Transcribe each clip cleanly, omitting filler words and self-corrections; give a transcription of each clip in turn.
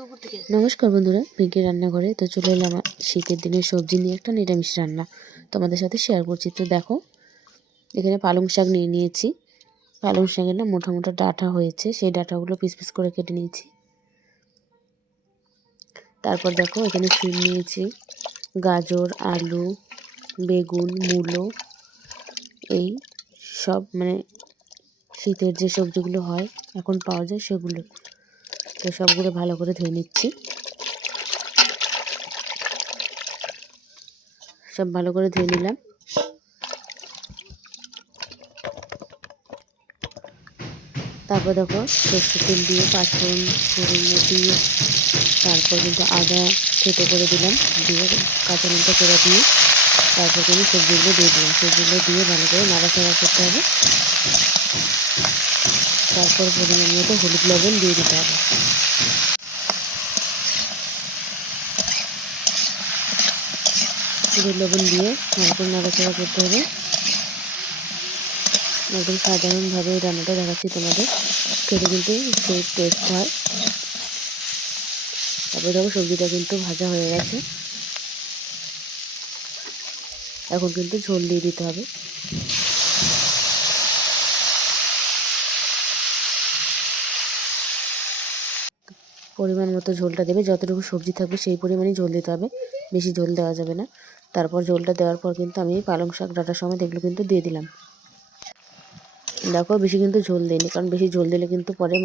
নমস্কার বন্ধুরা, পিঙ্কি রান্নাঘরে। তো চলে এলাম শীতের দিনের সবজি নিয়ে একটা নিরামিষ রান্না তোমাদের সাথে শেয়ার করছি। তো দেখো, এখানে পালং শাক নিয়ে নিয়েছি। পালং শাকের না মোটা মোটা ডাঁটা হয়েছে, সেই ডাঁটাগুলো পিস পিস করে কেটে নিয়েছি। তারপর দেখো, এখানে সিম নিয়েছি, গাজর, আলু, বেগুন, মূলো, এই সব মানে শীতের যে সবজিগুলো হয় এখন পাওয়া যায় সেগুলো। তো সবগুলো ভালো করে ধুয়ে নিচ্ছি। সব ভালো করে ধুয়ে নিলাম। তারপর দেখো, সরষের তেল দিয়ে পাঁচফোড়ন দিয়ে তারপর কিন্তু আদা থেতো করে দিলাম, দিয়ে কাঁচা লঙ্কা চেরা দিয়ে তারপর কিন্তু সবজিগুলো দিয়ে দিলাম। সবজিগুলো দিয়ে ভালো করে নাড়াচাড়া করতে হবে। তারপর পরিমাণ মতো হলুদ লবণ দিয়ে দিতে হবে। হলুদ লবণ দিয়ে ভালো করে নাড়াচাড়া করতে হবে। একদম সাধারণভাবে এই রান্নাটা দেখাচ্ছি তোমাদের, খেতে কিন্তু সেই টেস্ট হয়। তারপরে দেখো, সবজিটা কিন্তু ভাজা হয়ে গেছে। এখন কিন্তু ঝোল দিয়ে দিতে হবে। পরিমাণ মতো ঝোলটা দেবে, যতটুকু সবজি থাকবে সেই পরিমাণেই ঝোল দিতে হবে, বেশি ঝোল দেওয়া যাবে না। তারপর ঝোলটা দেওয়ার পর কিন্তু আমি পালং শাক ডাঁটার সমেত এগুলো কিন্তু দিয়ে দিলাম। দেখো, বেশি কিন্তু ঝোল দিইনি, কারণ বেশি ঝোল দিলে কিন্তু পরে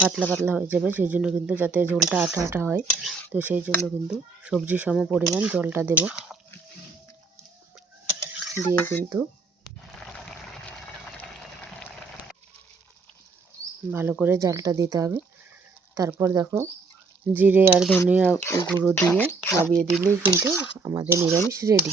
পাতলা পাতলা হয়ে যাবে। সেই জন্য কিন্তু যাতে ঝোলটা আঠা আঠা হয়, তো সেই জন্য কিন্তু সবজি সম পরিমাণ জলটা দেব। দিয়ে কিন্তু ভালো করে জালটা দিতে হবে। তারপর দেখো, জিরে আর ধনিয়া গুঁড়ো দিয়ে নামিয়ে দিলেই কিন্তু আমাদের নিরামিষ রেডি।